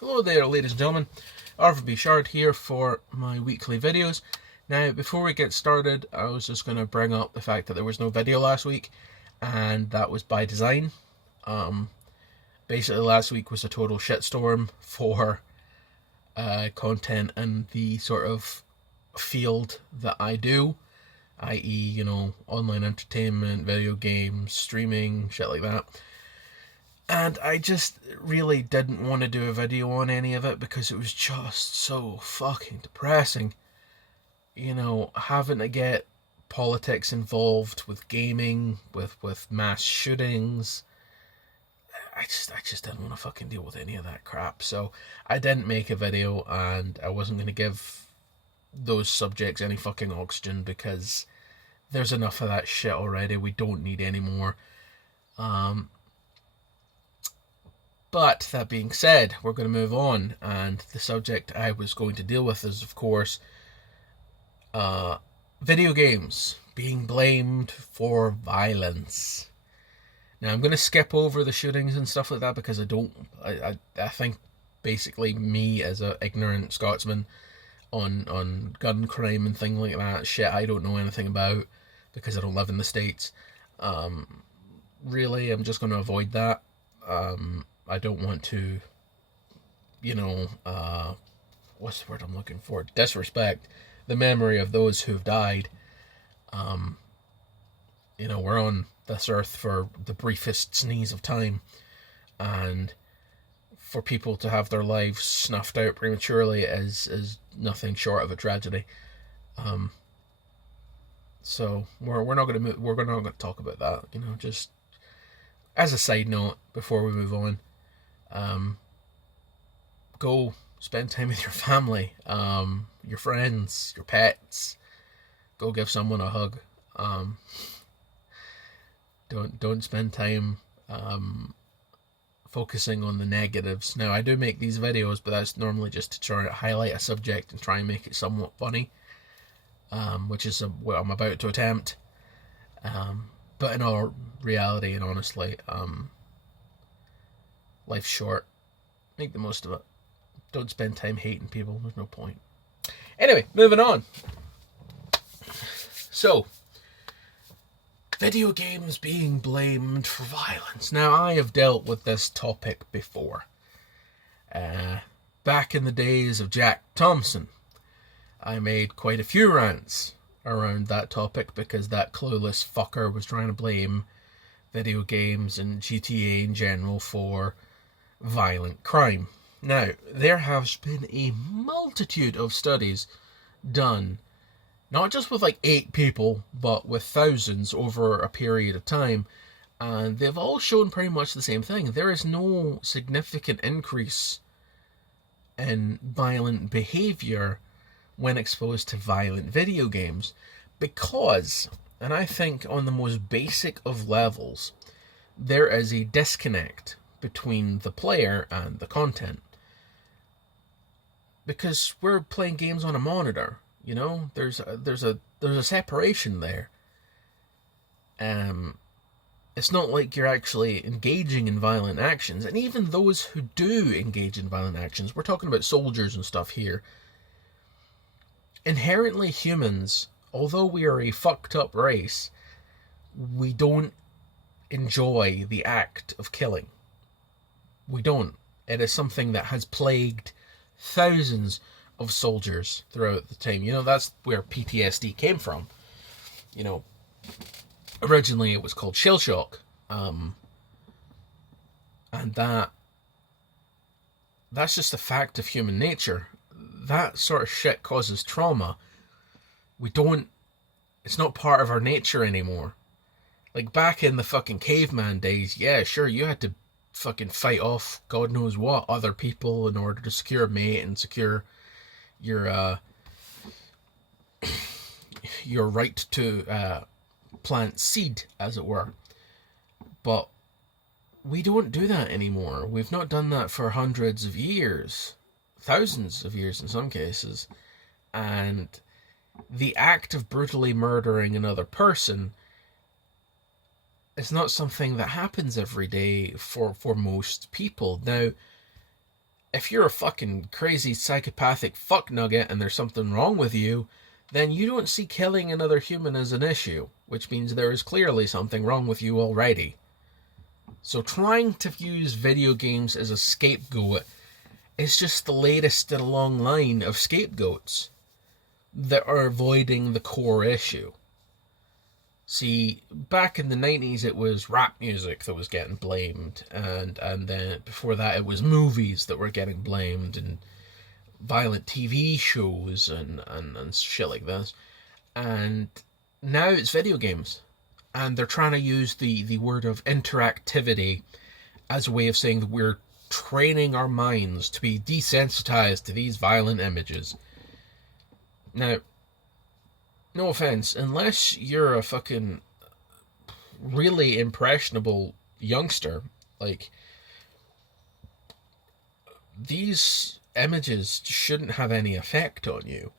Hello there, ladies and gentlemen. Arthur B. Shard here for my weekly videos. Now, before we get started, I was just going to bring up the fact that there was no video last week, and that was by design. Basically, last week was a total shitstorm for content and the sort of field that I do, i.e., online entertainment, video games, streaming, shit like that. And I just really didn't want to do a video on any of it because it was just so fucking depressing. Having to get politics involved with gaming, with mass shootings. I just didn't want to fucking deal with any of that crap. So I didn't make a video, and I wasn't going to give those subjects any fucking oxygen because there's enough of that shit already. We don't need any more. But that being said, we're going to move on, and the subject I was going to deal with is, of course, video games being blamed for violence. Now, I'm going to skip over the shootings and stuff like that because I think basically me as an ignorant Scotsman on gun crime and things like that, shit I don't know anything about because I don't live in the States. Really, I'm just going to avoid that. I don't want to, what's the word I'm looking for? Disrespect the memory of those who've died. We're on this earth for the briefest sneeze of time, and for people to have their lives snuffed out prematurely is nothing short of a tragedy. So we're not going to we're not going to talk about that. Just as a side note before we move on. Go spend time with your family, your friends, your pets. Go give someone a hug. Don't spend time focusing on the negatives. Now, I do make these videos, but that's normally just to try to highlight a subject and try and make it somewhat funny, which is what I'm about to attempt. But in all reality and honestly, life's short. Make the most of it. Don't spend time hating people. There's no point. Anyway, moving on. So, video games being blamed for violence. Now, I have dealt with this topic before. Back in the days of Jack Thompson, I made quite a few rants around that topic because that clueless fucker was trying to blame video games and GTA in general for violent crime. Now, there has been a multitude of studies done, not just with 8 people, but with thousands over a period of time, and they've all shown pretty much the same thing. There is no significant increase in violent behavior when exposed to violent video games because, and I think on the most basic of levels, there is a disconnect between the player and the content. Because we're playing games on a monitor, there's a separation there. It's not like you're actually engaging in violent actions, and even those who do engage in violent actions, we're talking about soldiers and stuff here. Inherently humans, although we are a fucked up race, we don't enjoy the act of killing. We don't. It is something that has plagued thousands of soldiers throughout the time. That's where PTSD came from. Originally it was called shell shock. And that's just a fact of human nature. That sort of shit causes trauma. It's not part of our nature anymore. Like back in the fucking caveman days, yeah, sure, you had to fucking fight off God knows what other people in order to secure a mate and secure your right to plant seed, as it were. But we don't do that anymore. We've not done that for hundreds of years, thousands of years in some cases, and the act of brutally murdering another person is not something that happens every day for most people. Now, if you're a fucking crazy psychopathic fuck nugget and there's something wrong with you, then you don't see killing another human as an issue, which means there is clearly something wrong with you already. So trying to use video games as a scapegoat is just the latest in a long line of scapegoats that are avoiding the core issue. See, back in the 90s it was rap music that was getting blamed, and then before that it was movies that were getting blamed, and violent TV shows and shit like this. And now it's video games. And they're trying to use the word of interactivity as a way of saying that we're training our minds to be desensitized to these violent images. Now, no offense, unless you're a fucking really impressionable youngster, like, these images shouldn't have any effect on you.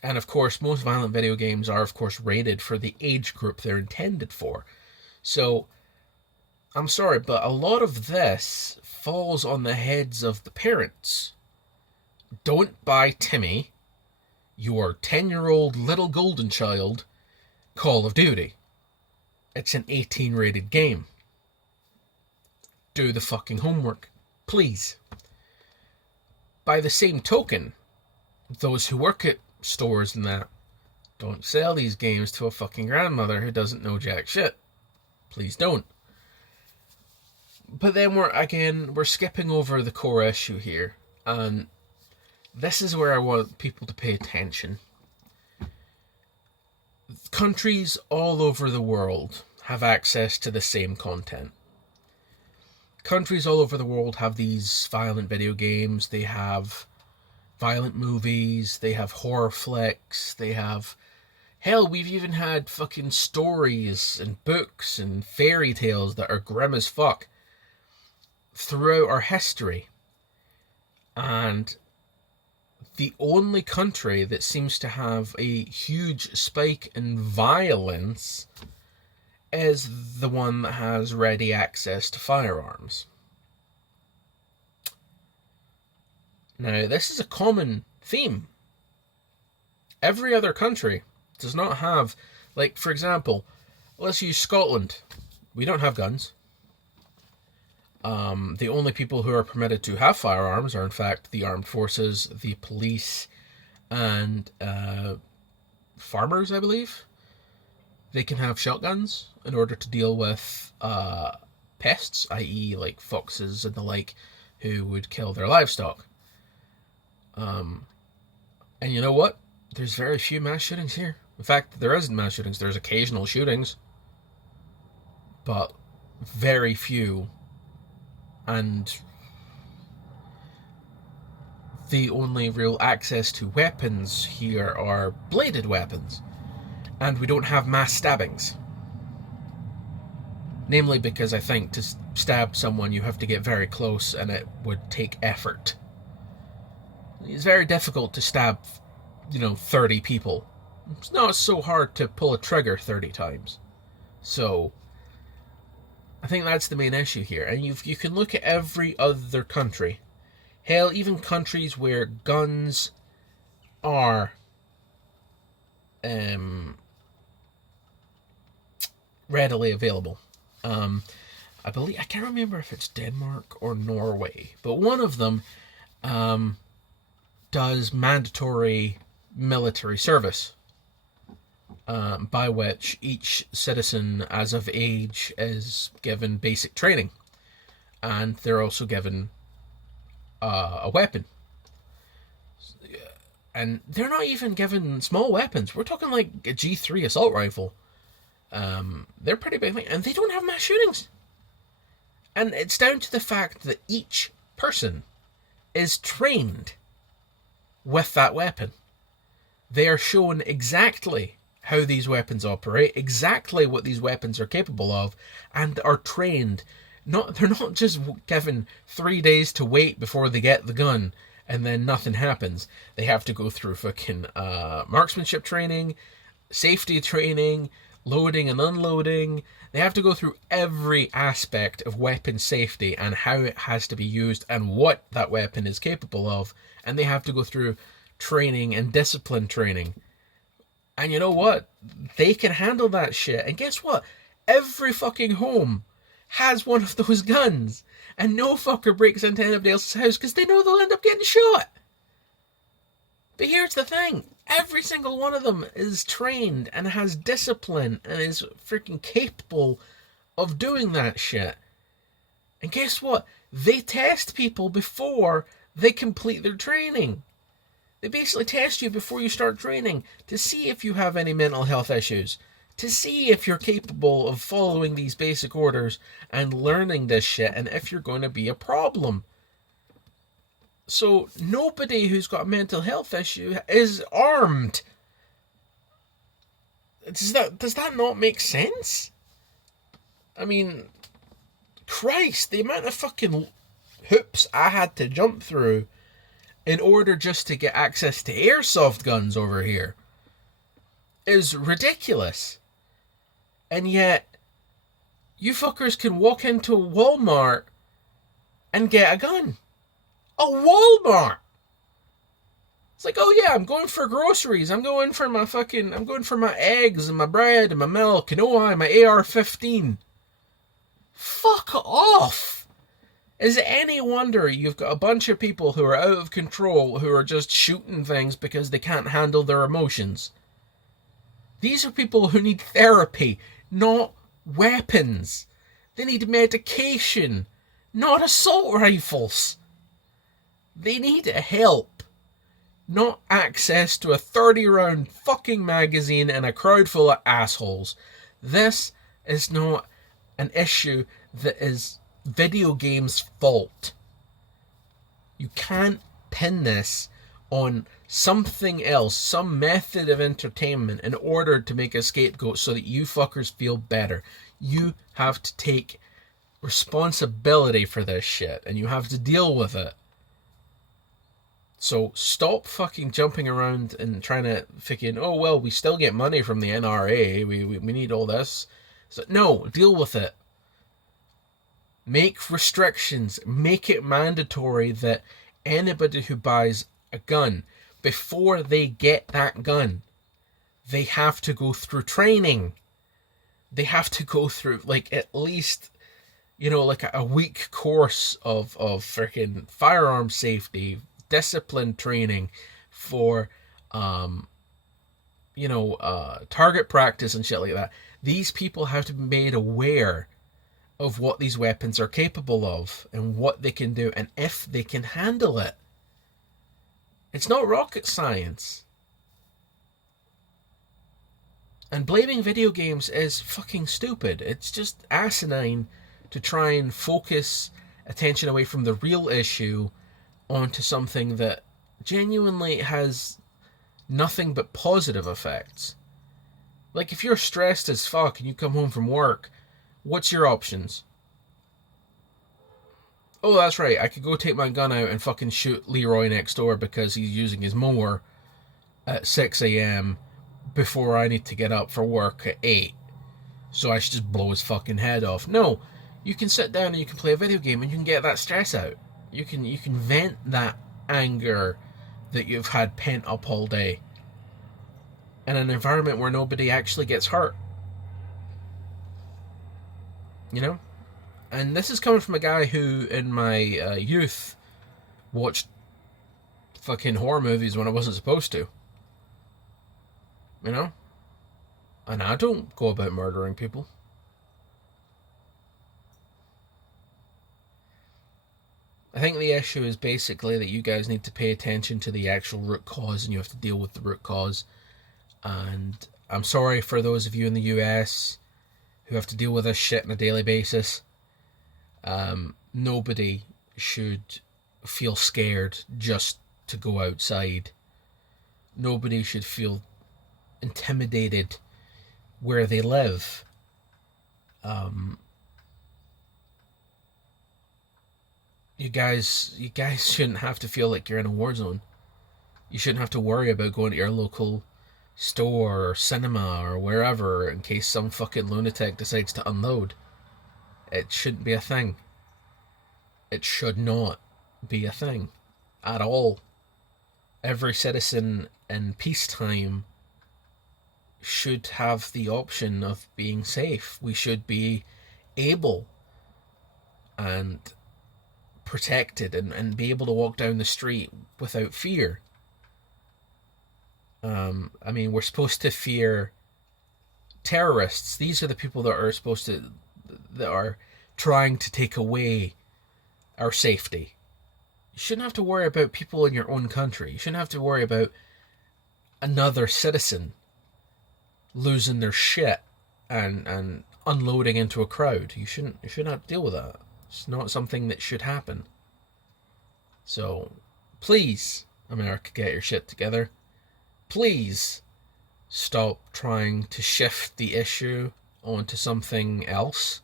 And of course, most violent video games are, of course, rated for the age group they're intended for. So, I'm sorry, but a lot of this falls on the heads of the parents. Don't buy Timmy, your 10-year-old little golden child, Call of Duty. It's an 18 rated game. Do the fucking homework, please. By the same token, those who work at stores and that, don't sell these games to a fucking grandmother who doesn't know jack shit. Please don't. But then we're skipping over the core issue here, and this is where I want people to pay attention. Countries all over the world have access to the same content. Countries all over the world have these violent video games, they have violent movies, they have horror flicks, they have... Hell, we've even had fucking stories and books and fairy tales that are grim as fuck throughout our history. And the only country that seems to have a huge spike in violence is the one that has ready access to firearms. Now, this is a common theme. Every other country does not have, like, for example, let's use Scotland. We don't have guns. The only people who are permitted to have firearms are, in fact, the armed forces, the police, and farmers, I believe. They can have shotguns in order to deal with pests, i.e. like foxes and the like, who would kill their livestock. And you know what? There's very few mass shootings here. In fact, there isn't mass shootings. There's occasional shootings. But very few. And the only real access to weapons here are bladed weapons. And we don't have mass stabbings. Namely because I think to stab someone you have to get very close and it would take effort. It's very difficult to stab, 30 people. It's not so hard to pull a trigger 30 times. So, I think that's the main issue here. And you can look at every other country. Hell, even countries where guns are readily available. I can't remember if it's Denmark or Norway, but one of them does mandatory military service, by which each citizen as of age is given basic training, and they're also given a weapon. And they're not even given small weapons. We're talking like a G3 assault rifle. They're pretty big, and they don't have mass shootings. And it's down to the fact that each person is trained with that weapon. They are shown exactly how these weapons operate, exactly what these weapons are capable of, and are trained. They're not just given 3 days to wait before they get the gun and then nothing happens. They have to go through fucking marksmanship training, safety training, loading and unloading, They have to go through every aspect of weapon safety and how it has to be used and what that weapon is capable of. And they have to go through training and discipline training. And you know what? They can handle that shit. And guess what? Every fucking home has one of those guns. And no fucker breaks into anybody else's house because they know they'll end up getting shot. But here's the thing. Every single one of them is trained and has discipline and is freaking capable of doing that shit. And guess what? They test people before they complete their training. They basically test you before you start training to see if you have any mental health issues, to see if you're capable of following these basic orders and learning this shit, and if you're going to be a problem. So nobody who's got a mental health issue is armed. Does that not make sense? I mean, Christ, the amount of fucking hoops I had to jump through in order just to get access to airsoft guns over here is ridiculous. And yet, you fuckers can walk into Walmart and get a gun. A Walmart! It's like, oh yeah, I'm going for groceries. I'm going for my eggs and my bread and my milk and oh, my AR-15. Fuck off! Is it any wonder you've got a bunch of people who are out of control who are just shooting things because they can't handle their emotions? These are people who need therapy, not weapons. They need medication, not assault rifles. They need help, not access to a 30-round fucking magazine and a crowd full of assholes. This is not an issue that is video games' fault. You can't pin this on something else, some method of entertainment in order to make a scapegoat so that you fuckers feel better. You have to take responsibility for this shit and you have to deal with it. So stop fucking jumping around and trying to fucking, oh well, we still get money from the NRA, we need all this. So, no, deal with it. Make restrictions. Make it mandatory that anybody who buys a gun, before they get that gun, they have to go through training. They have to go through, like, at least, like a week course of freaking firearm safety, discipline training for, target practice and shit like that. These people have to be made aware of what these weapons are capable of and what they can do and if they can handle it. It's not rocket science. And blaming video games is fucking stupid. It's just asinine to try and focus attention away from the real issue onto something that genuinely has nothing but positive effects. Like, if you're stressed as fuck and you come home from work, what's your options? Oh, that's right, I could go take my gun out and fucking shoot Leroy next door because he's using his mower at 6 a.m. before I need to get up for work at 8. So I should just blow his fucking head off. No, you can sit down and you can play a video game and you can get that stress out. You can vent that anger that you've had pent up all day in an environment where nobody actually gets hurt. And this is coming from a guy who, in my youth, watched fucking horror movies when I wasn't supposed to. And I don't go about murdering people. I think the issue is basically that you guys need to pay attention to the actual root cause and you have to deal with the root cause. And I'm sorry for those of you in the US who have to deal with this shit on a daily basis. Nobody should feel scared just to go outside. Nobody should feel intimidated where they live. You guys shouldn't have to feel like you're in a war zone. You shouldn't have to worry about going to your local store or cinema or wherever in case some fucking lunatic decides to unload. It shouldn't be a thing. It should not be a thing at all. Every citizen in peacetime should have the option of being safe. We should be able and protected and be able to walk down the street without fear. I mean, we're supposed to fear terrorists. These are the people that are trying to take away our safety. You shouldn't have to worry about people in your own country. You shouldn't have to worry about another citizen losing their shit and unloading into a crowd. You shouldn't have to deal with that. It's not something that should happen. So, please, America, get your shit together. Please stop trying to shift the issue onto something else.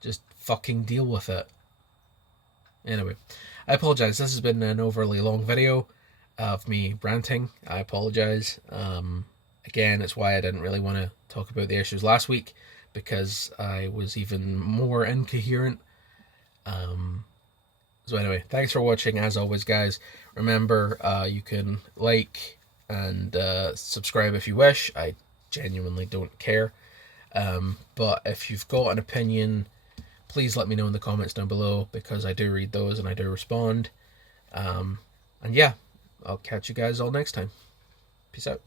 Just fucking deal with it. Anyway, I apologize. This has been an overly long video of me ranting. I apologize. Again, it's why I didn't really want to talk about the issues last week, because I was even more incoherent. So anyway, thanks for watching. As always, guys, remember, you can like and subscribe if you wish. I genuinely don't care. But if you've got an opinion, please let me know in the comments down below, because I do read those and I do respond. And yeah, I'll catch you guys all next time. Peace out.